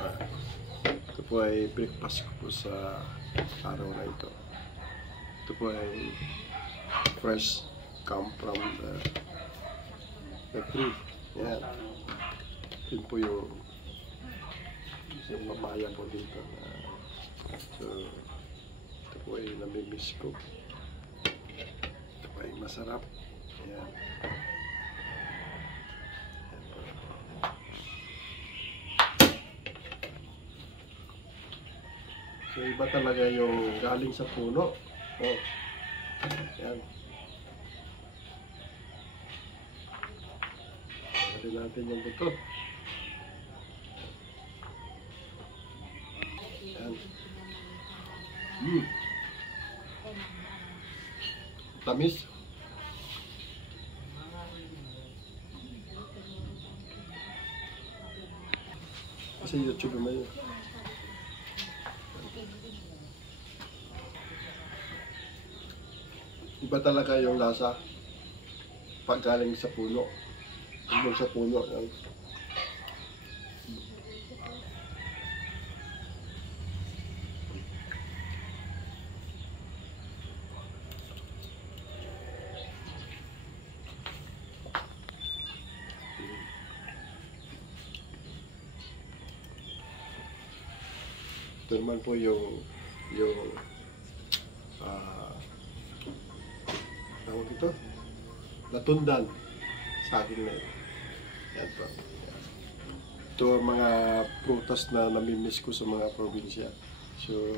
Ito po ay breakfast ko po sa araw na ito. Ito po ay fresh come from the tree. Yan. Yun po yung papaya po dito. So, ito po ay namimiss ko. Ito po ay masarap. Yan. So, iba talaga yung galing sa puno. Oh. Yan. Pagkain natin yung buto. Yan. Tamis. Kasi YouTube naman yun. Iba talaga yung lasa pag galing sa puno. Yung sa puno. Yan. Ito naman po yung tawag ito, latundan sa akin na ito. Yan po. Ito ang mga prutas na namimiss ko sa mga probinsya. So,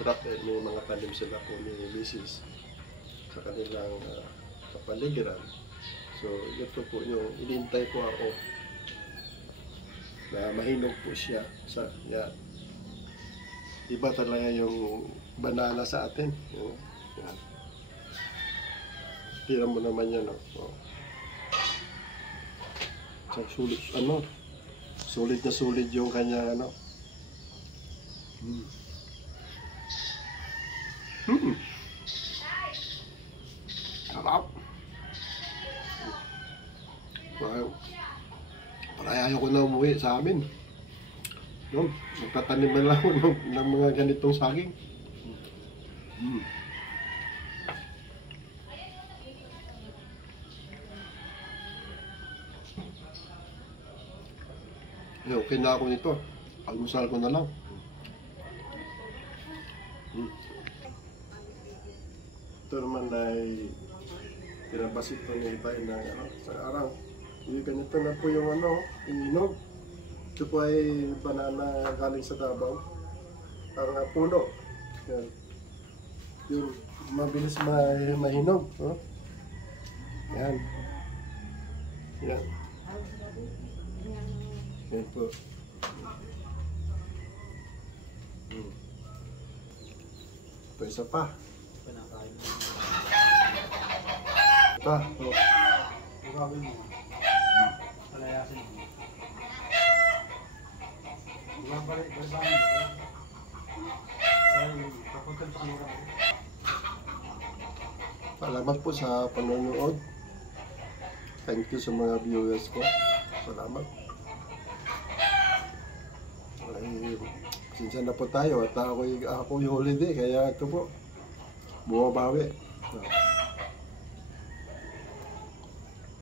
sarap eh, may mga tanim sila po ni Mrs. sa kanilang kapaligiran. So, ito po yung inintay ko ako na mahinog po siya. Yan. Iba talaga yung banana sa atin. Yan. Tira mo naman yan. Oh. So, sulit na sulit yung kanya Sarap. Wow. Parang ayaw ko na umuwi sa amin. No, magtatanim na lang ako ng mga ganitong saging. Okay na ako nito. Almusal ko na lang. Ito naman ay pinabasit ko niya tayo ng sa araw. Yung ganito na po yung ininog. Ito po ay banana galing sa Davao. Ang puno. Yan. Yung mabilis mahinog. Oh. Yan. Yan. Yan po. Ito isa pa. Ito. Oh. Gagawin mo. Palayasin mo. Balik mo. Papunta sa kanila. Salamat po sa panonood. Thank you sa mga viewers ko. Salamat. Sinsan na po tayo at ako yung holiday kaya ito po bumabawi.